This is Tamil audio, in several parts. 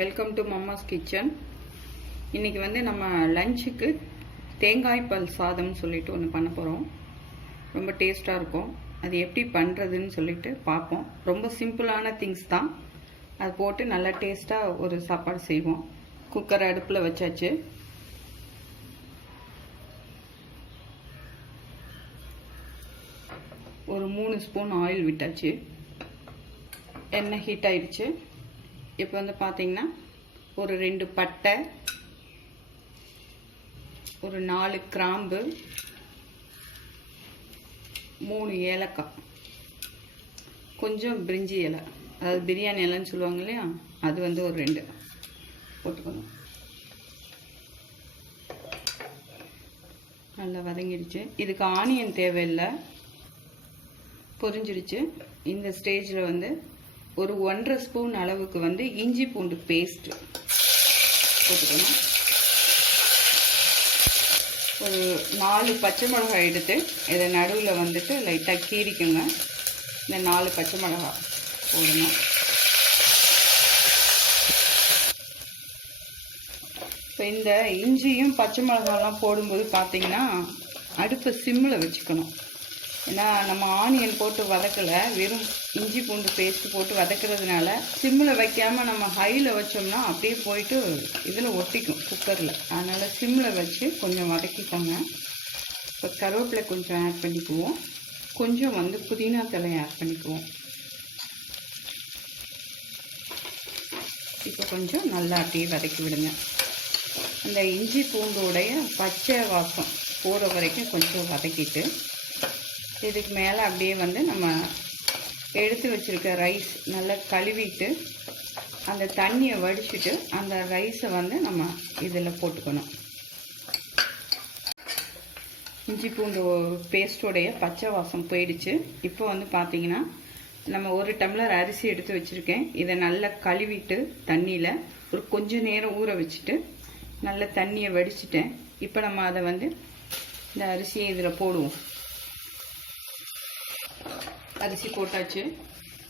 Welcome to Mamma's kitchen. இன்றைக்கி வந்து நம்ம லஞ்சுக்கு தேங்காய் பால் சாதம்னு சொல்லிட்டு ஒன்று பண்ண போகிறோம். ரொம்ப டேஸ்ட்டாக இருக்கும். அது எப்படி பண்ணுறதுன்னு சொல்லிட்டு பார்ப்போம். ரொம்ப சிம்பிளான திங்ஸ் தான். அது போட்டு நல்லா டேஸ்ட்டாக ஒரு சாப்பாடு செய்வோம். குக்கர் அடுப்பில் வச்சாச்சு. ஒரு 3 ஸ்பூன் ஆயில் விட்டாச்சு. எண்ணெய் ஹீட் ஆயிடுச்சு. இப்போ வந்து பார்த்தீங்கன்னா ஒரு 2 பட்டை, ஒரு 4 கிராம்பு, 3 ஏலக்காய், கொஞ்சம் பிரிஞ்சி இலை, அதாவது பிரியாணி இலைன்னு சொல்லுவாங்க இல்லையா, அது வந்து ஒரு 2 போட்டுக்கணும். நல்லா வதங்கிடுச்சு. இதுக்கு ஆனியன் தேவையில்லை, பொரிஞ்சிடுச்சு. இந்த ஸ்டேஜில் வந்து ஒரு 1.5 ஸ்பூன் அளவுக்கு வந்து இஞ்சி பூண்டு பேஸ்ட் போட்டுக்கணும். ஒரு 4 பச்சை மிளகாய் எடுத்து இதை நடுவில் வந்துட்டு லைட்டாக கீறிக்குங்க. இந்த 4 பச்சை மிளகாய் போடணும். இப்போ இந்த இஞ்சியும் பச்சை மிளகாலாம் போடும்போது பார்த்தீங்கன்னா அடுப்பை சிம்மில் வச்சுக்கணும். ஏன்னா நம்ம ஆனியன் போட்டு வதக்கலை, வெறும் இஞ்சி பூண்டு பேஸ்ட்டு போட்டு வதக்கிறதுனால சிம்மில் வைக்காமல் நம்ம ஹையில் வச்சோம்னா அப்படியே போயிட்டு இதில் ஒட்டிக்கும் குக்கரில். அதனால் சிம்மில் வச்சு கொஞ்சம் வதக்கிக்கோங்க. இப்போ கருவேப்பிலை கொஞ்சம் ஆட் பண்ணிக்குவோம். கொஞ்சம் வந்து புதினா தழையை ஆட் பண்ணிக்குவோம். இப்போ கொஞ்சம் நல்லா அப்படியே வதக்கி விடுங்க. அந்த இஞ்சி பூண்டோடைய பச்சை வாசம் போகிற வரைக்கும் கொஞ்சம் வதக்கிட்டு இதுக்கு மேலே அப்படியே வந்து நம்ம எடுத்து வச்சுருக்க ரைஸ் நல்லா கழுவிட்டு அந்த தண்ணியை வடிச்சிட்டு அந்த ரைஸை வந்து நம்ம இதில் போட்டுக்கணும். இஞ்சி பூண்டு பேஸ்டோடைய பச்சை வாசம் போயிடுச்சு. இப்போ வந்து பார்த்திங்கன்னா நம்ம 1 டம்ளர் அரிசி எடுத்து வச்சுருக்கேன். இதை நல்லா கழுவிட்டு தண்ணியில் ஒரு கொஞ்சம் நேரம் ஊற வச்சுட்டு நல்லா தண்ணியை வடிச்சிட்டேன். இப்போ நம்ம அதை வந்து இந்த அரிசியை இதில் போடுவோம். அரிசி போட்டாச்சு.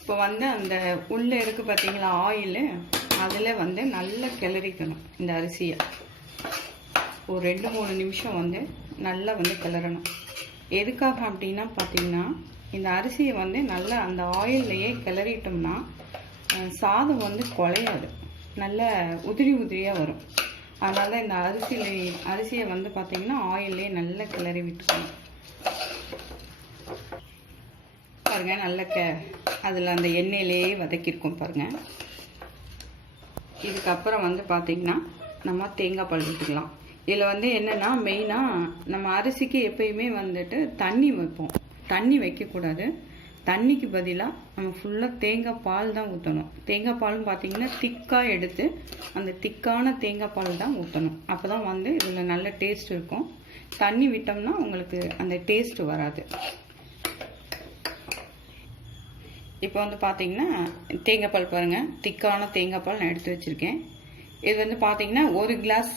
இப்போ வந்து அந்த உள்ளே இருக்குது பார்த்தீங்களா ஆயில், அதில் வந்து நல்லா கிளறிக்கணும். இந்த அரிசியை ஒரு 2-3 நிமிஷம் வந்து நல்லா வந்து கிளறணும். எதுக்காக அப்படின்னா பார்த்தீங்கன்னா இந்த அரிசியை வந்து நல்லா அந்த ஆயில்லையே கிளறிட்டோம்னா சாதம் வந்து குழையாது, நல்லா உதிரி உதிரியாக வரும். அதனால இந்த அரிசியை வந்து பார்த்தீங்கன்னா ஆயிலே நல்லா கிளறி விட்டுக்கணும். பாருங்க, நல்ல அதில் அந்த எண்ணெயிலேயே வதக்கியிருக்கோம் பாருங்கள். இதுக்கப்புறம் வந்து பார்த்திங்கன்னா நம்ம தேங்காய் பால் விட்டுக்கலாம். இதில் வந்து என்னென்னா மெயினாக நம்ம அரிசிக்கு எப்பயுமே வந்துட்டு தண்ணி வைப்போம். தண்ணி வைக்கக்கூடாது. தண்ணிக்கு பதிலாக நம்ம ஃபுல்லாக தேங்காய் பால் தான் ஊற்றணும். தேங்காய் பாலும் பார்த்திங்கன்னா திக்காக எடுத்து அந்த திக்கான தேங்காய் பால் தான் ஊற்றணும். அப்போ தான் வந்து இதில் நல்ல டேஸ்ட் இருக்கும். தண்ணி விட்டோம்னா உங்களுக்கு அந்த டேஸ்ட் வராது. இப்போ வந்து பார்த்தீங்கன்னா தேங்காய் பால் பாருங்கள், திக்கான தேங்காய் பால் நான் எடுத்து வச்சுருக்கேன். இது வந்து பார்த்தீங்கன்னா 1 கிளாஸ்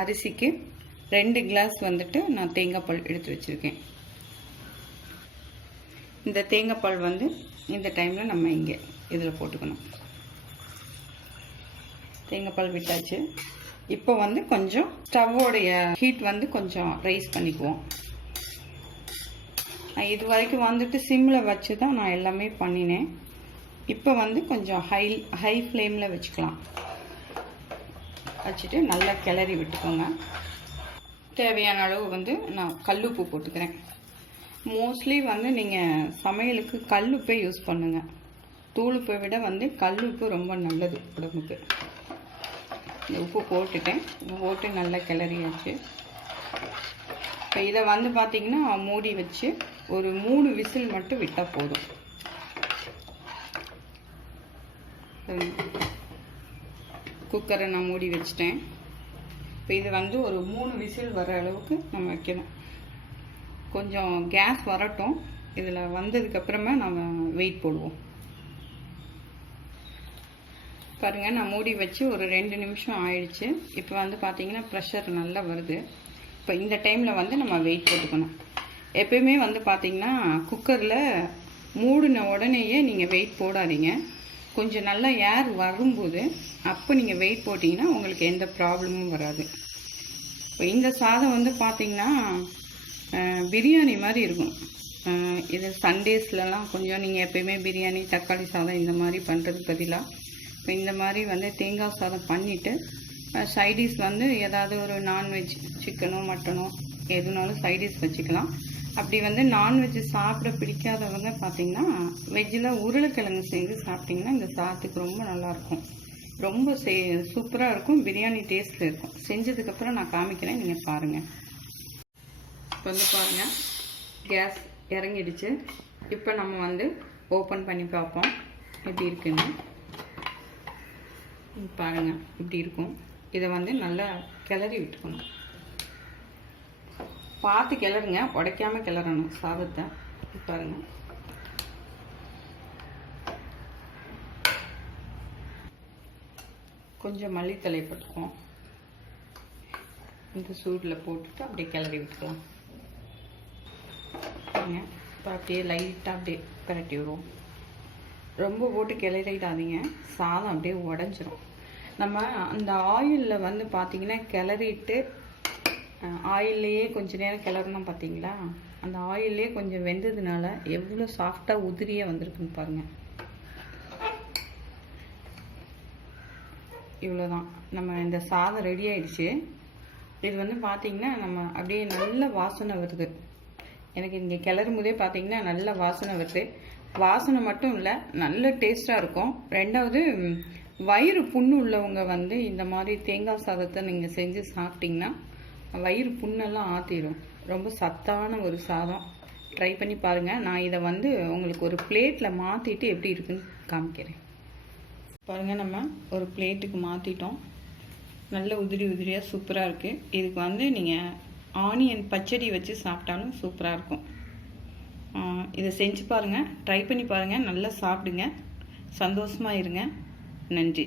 அரிசிக்கு 2 கிளாஸ் வந்துட்டு நான் தேங்காய் பால் எடுத்து வச்சுருக்கேன். இந்த தேங்காய் பால் வந்து இந்த டைமில் நம்ம இங்கே இதில் போட்டுக்கணும். தேங்காய் பால் விட்டாச்சு. இப்போ வந்து கொஞ்சம் ஸ்டவ்வோடைய ஹீட் வந்து கொஞ்சம் ரைஸ் பண்ணிக்குவோம். இது வரைக்கும் வந்துட்டு சிம்மில் வச்சு தான் நான் எல்லாமே பண்ணினேன். இப்போ வந்து கொஞ்சம் ஹை ஃப்ளேமில் வச்சுக்கலாம். வச்சுட்டு நல்லா கிளறி விட்டுக்கோங்க. தேவையான அளவு வந்து நான் கல்லுப்பு போட்டுக்கிறேன். மோஸ்ட்லி வந்து நீங்கள் சமையலுக்கு கல்லுப்பை யூஸ் பண்ணுங்கள். தூளுப்பை விட வந்து கல்லுப்பு ரொம்ப நல்லது உடம்புக்கு. இந்த உப்பு போட்டுட்டேன். போட்டு நல்லா கிளறியாச்சு. இப்போ இதை வந்து பார்த்திங்கன்னா மூடி வச்சு ஒரு 3 விசில் மட்டும் விட்டால் போதும். குக்கரை நான் மூடி வச்சிட்டேன். இப்போ இது வந்து ஒரு 3 விசில் வர அளவுக்கு நம்ம வைக்கணும். கொஞ்சம் கேஸ் வரட்டும். இதில் வந்ததுக்கப்புறமா நம்ம வெயிட் போடுவோம். பாருங்கள், நான் மூடி வச்சு ஒரு 2 நிமிஷம் ஆயிடுச்சு. இப்போ வந்து பார்த்திங்கன்னா ப்ரெஷர் நல்லா வருது. இப்போ இந்த டைமில் வந்து நம்ம வெயிட் போட்டுக்கணும். எப்பயுமே வந்து பார்த்திங்கன்னா குக்கரில் மூடின உடனேயே நீங்கள் வெயிட் போடாதீங்க. கொஞ்சம் நல்லா ஏர் வரும்போது அப்போ நீங்கள் வெயிட் போட்டிங்கன்னா உங்களுக்கு எந்த ப்ராப்ளமும் வராது. இப்போ இந்த சாதம் வந்து பார்த்திங்கன்னா பிரியாணி மாதிரி இருக்கும். இது சண்டேஸ்லலாம் கொஞ்சம் நீங்கள் எப்போயுமே பிரியாணி தக்காளி சாதம் இந்த மாதிரி பண்ணுறதுக்கு பதிலாக இப்போ இந்த மாதிரி வந்து தேங்காய் சாதம் பண்ணிவிட்டு சைடிஷ் வந்து ஏதாவது ஒரு நான்வெஜ் சிக்கனோ மட்டனோ எதுனாலும் சைடிஷ் வச்சுக்கலாம். அப்படி வந்து நான்வெஜ் சாப்பிட பிடிக்காதவங்க பார்த்திங்கன்னா வெஜ்ஜில் உருளைக்கிழங்கு செஞ்சு சாப்பிட்டிங்கன்னா இந்த சாதத்துக்கு ரொம்ப நல்லாயிருக்கும். ரொம்ப சூப்பராக இருக்கும். பிரியாணி டேஸ்ட்டில் இருக்கும். செஞ்சதுக்கப்புறம் நான் காமிக்கிறேன், நீங்கள் பாருங்கள். இப்போ வந்து பாருங்கள், கேஸ் இறங்கிடுச்சு. இப்போ நம்ம வந்து ஓப்பன் பண்ணி பார்ப்போம் எப்படி இருக்குன்னு. பாருங்கள் இப்படி இருக்கும். இதை வந்து நல்லா கிளறி விட்டுக்கணும். பார்த்து கிளறுங்க, உடைக்காமல் கிளறணும் சாதத்தை. பாருங்கள், கொஞ்சம் மல்லித்தலை போட்டுக்குவோம். இந்த சூடில் போட்டுட்டு அப்படியே கிளறி விட்டுக்கலாம். பாருங்க, இப்போ அப்படியே லைட்டாக அப்படியே பரட்டி விடுவோம். ரொம்ப போட்டு கிளறிடாதீங்க, சாதம் அப்படியே உடஞ்சிரும். நம்ம அந்த ஆயிலில் வந்து பார்த்திங்கன்னா கிளறிட்டு ஆயில்லையே கொஞ்சம் நேரம் கிளறணும். பார்த்தீங்களா, அந்த ஆயிலே கொஞ்சம் வெந்ததுனால எவ்வளோ சாஃப்டாக உதிரியாக வந்திருக்குன்னு பாருங்கள். இவ்வளோதான், நம்ம இந்த சாதம் ரெடி ஆயிடுச்சு. இது வந்து பார்த்திங்கன்னா நம்ம அப்படியே நல்ல வாசனை வருது. எனக்கு இங்கே கிளறும் போதே பார்த்திங்கன்னா நல்ல வாசனை வருது. வாசனை மட்டும் இல்லை, நல்ல டேஸ்ட்டாக இருக்கும். ரெண்டாவது, வயிறு புண்ணு உள்ளவங்க வந்து இந்த மாதிரி தேங்காய் சாதத்தை நீங்கள் செஞ்சு சாப்பிட்டிங்கன்னா வயிறு புண்ணெல்லாம் ஆற்றிடும். ரொம்ப சத்தான ஒரு சாதம். ட்ரை பண்ணி பாருங்கள். நான் இதை வந்து உங்களுக்கு ஒரு பிளேட்டில் மாற்றிட்டு எப்படி இருக்குன்னு காமிக்கிறேன். பாருங்கள், நம்ம ஒரு பிளேட்டுக்கு மாற்றிட்டோம். நல்ல உதிரி உதிரியாக சூப்பராக இருக்குது. இதுக்கு வந்து நீங்கள் ஆனியன் பச்சடி வச்சு சாப்பிட்டாலும் சூப்பராக இருக்கும். இதை செஞ்சு பாருங்கள், ட்ரை பண்ணி பாருங்கள், நல்லா சாப்பிடுங்க, சந்தோஷமாக இருங்க. நன்றி.